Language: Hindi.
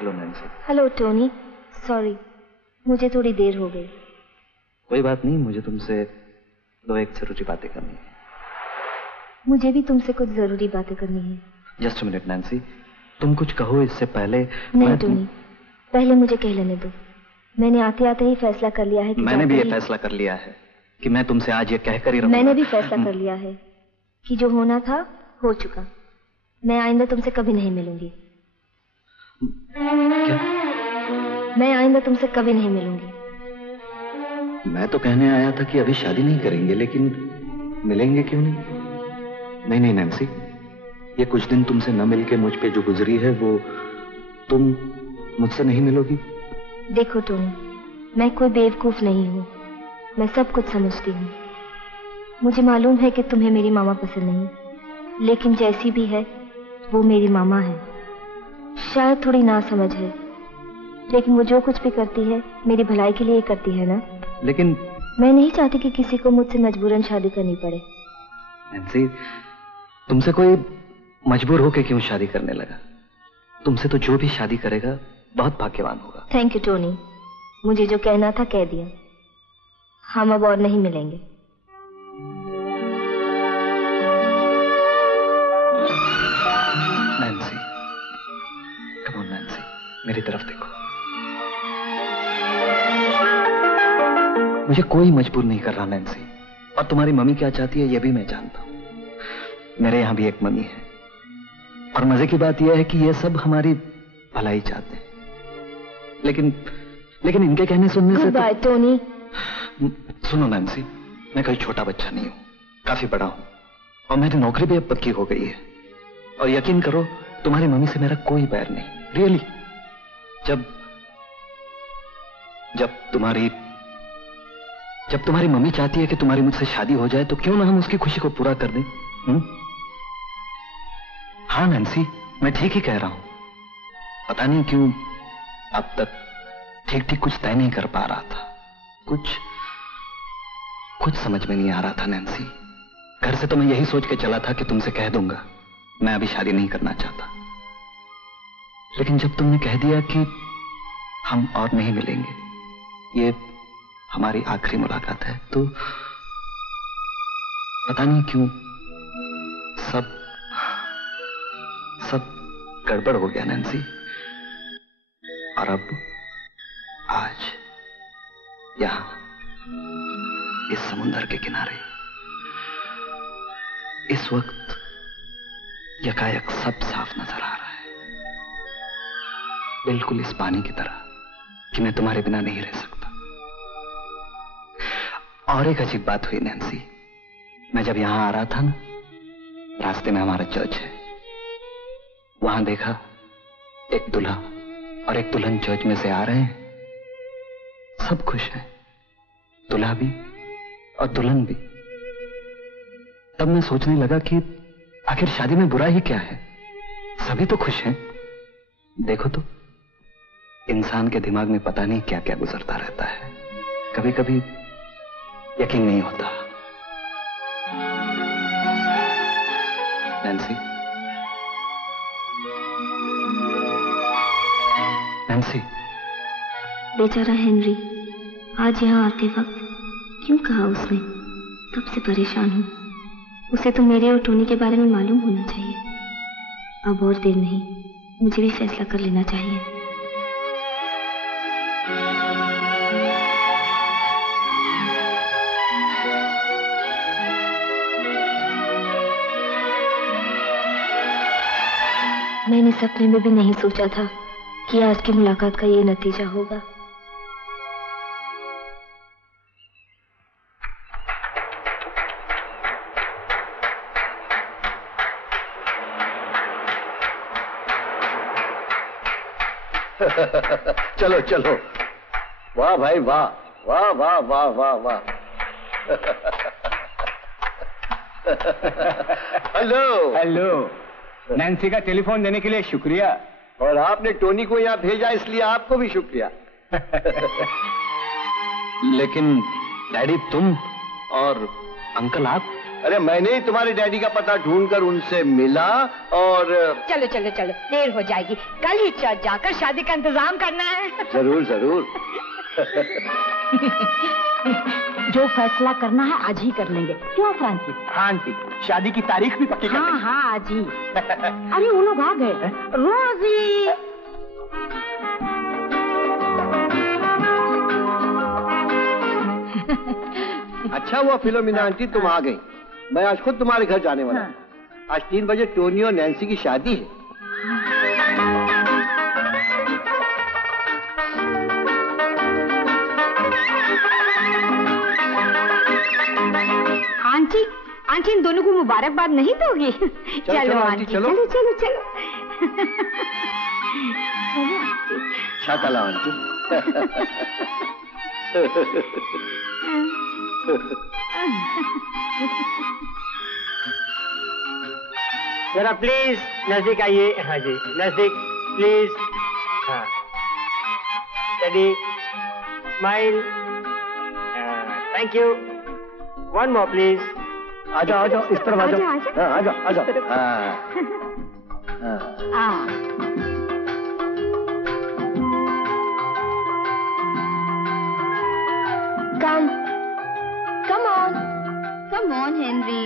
Hello Nancy. Hello Tony, sorry मुझे थोड़ी देर हो गई। कोई बात नहीं, मुझे तुमसे दो एक जरूरी बातें करनी है। मुझे भी तुमसे कुछ जरूरी बातें करनी है। जस्ट मिनट नैन्सी, तुम कुछ कहो इससे पहले। नहीं टोनी, पहले मुझे कह लेने दो। मैंने आते आते ही फैसला कर लिया है कि मैंने भी ये फैसला कर लिया है कि मैं तुमसे आज ये कहकर ही रहूंगा। मैंने भी फैसला कर लिया है कि जो होना था हो चुका। मैं आइंदा तुमसे कभी नहीं मिलूंगी। क्या? मैं आइंदा तुमसे कभी नहीं मिलूंगी। मैं तो कहने आया था कि अभी शादी नहीं करेंगे, लेकिन मिलेंगे क्यों नहीं? नहीं नैन्सी, ये कुछ दिन तुमसे न मिलके मुझ पे जो गुजरी है वो तुम मुझसे नहीं मिलोगी? देखो टोनी, मैं कोई बेवकूफ नहीं हूँ। मैं सब कुछ समझती हूँ। मुझे मालूम है कि तुम्हें मेरी मामा पसंद नहीं, लेकिन जैसी भी है वो मेरी मामा है। शायद थोड़ी नासमझ है, लेकिन वो जो कुछ भी करती है मेरी भलाई के लिए करती है ना। लेकिन मैं नहीं चाहती कि किसी को मुझसे मजबूरन शादी करनी पड़े। नैन्सी, तुमसे कोई मजबूर होके क्यों शादी करने लगा? तुमसे तो जो भी शादी करेगा बहुत भाग्यवान होगा। थैंक यू टोनी, मुझे जो कहना था कह दिया। हम अब और नहीं मिलेंगे। नैन्सी, कम ऑन नैन्सी, मेरी तरफ देखो। मुझे कोई मजबूर नहीं कर रहा नैन्सी, और तुम्हारी मम्मी क्या चाहती है ये भी मैं जानता हूं। मेरे यहां भी एक मम्मी है, और मजे की बात यह है कि ये सब हमारी भलाई चाहते हैं। लेकिन इनके कहने सुनने से बाय टोनी। सुनो नैन्सी, मैं कोई छोटा बच्चा नहीं हूं, काफी बड़ा हूं, और मेरी नौकरी भी अब पक्की हो गई है। और यकीन करो, तुम्हारी मम्मी से मेरा कोई बैर नहीं, रियली। जब तुम्हारी मम्मी चाहती है कि तुम्हारी मुझसे शादी हो जाए, तो क्यों ना हम उसकी खुशी को पूरा कर दें? हाँ नैन्सी, मैं ठीक ही कह रहा हूं। पता नहीं क्यों अब तक ठीक कुछ तय नहीं कर पा रहा था। कुछ समझ में नहीं आ रहा था नैन्सी। घर से तो मैं यही सोच के चला था कि तुमसे कह दूंगा मैं अभी शादी नहीं करना चाहता, लेकिन जब तुमने कह दिया कि हम और नहीं मिलेंगे, ये हमारी आखिरी मुलाकात है, तो पता नहीं क्यों सब गड़बड़ हो गया नैन्सी। और अब आज यहां इस समुंदर के किनारे इस वक्त यकायक सब साफ नजर आ रहा है, बिल्कुल इस पानी की तरह कि मैं तुम्हारे बिना नहीं रह सकता। और एक अजीब बात हुई नैन्सी, मैं जब यहां आ रहा था ना, रास्ते में हमारा चर्च है, वहां देखा एक दूल्हा और एक दुल्हन चर्च में से आ रहे हैं। सब खुश हैं, दूल्हा भी और दुल्हन भी। तब मैं सोचने लगा कि आखिर शादी में बुरा ही क्या है, सभी तो खुश हैं। देखो तो, इंसान के दिमाग में पता नहीं क्या क्या गुजरता रहता है, कभी कभी यकीन नहीं होता। Nancy, Nancy. बेचारा हेनरी, आज यहाँ आते वक्त क्यों कहा उसने? तब से परेशान हूँ। उसे तो मेरे और टोनी के बारे में मालूम होना चाहिए। अब और देर नहीं, मुझे भी फैसला कर लेना चाहिए। मैंने सपने में भी नहीं सोचा था कि आज की मुलाकात का ये नतीजा होगा। चलो चलो, वाह भाई वाह, वाह वाह वाह वाह वाह। हेलो हेलो, नैन्सी का टेलीफोन देने के लिए शुक्रिया। और आपने टोनी को यहाँ भेजा, इसलिए आपको भी शुक्रिया। लेकिन डैडी, तुम और अंकल आप? अरे मैंने ही तुम्हारे डैडी का पता ढूंढकर उनसे मिला और चलो चलो चलो, देर हो जाएगी। कल ही चर्च जाकर शादी का इंतजाम करना है। जरूर जरूर। जो फैसला करना है आज ही कर लेंगे, क्यों फ्रांसी? हाँ आंटी, शादी की तारीख भी पक्की कर हाँ देंगे। हाँ आज ही। अरे वो लोग आ गए। रोजी अच्छा हुआ फिलोमिना आंटी तुम आ गई। मैं आज खुद तुम्हारे घर जाने वाला हूँ। आज 3 बजे टोनी और नैन्सी की शादी है। आंटी, आंटी इन दोनों को मुबारकबाद नहीं दोगी? चलो आंटी, चलो चलो चलो। शाकाला आंटी। जरा प्लीज नजदीक आइए। हाँ जी, नजदीक प्लीज। हाँ, steady, smile, thank you. One more please. आ जाओ इस तरफ आ जाओ। हाँ आ जाओ। हाँ। Come on, Henry.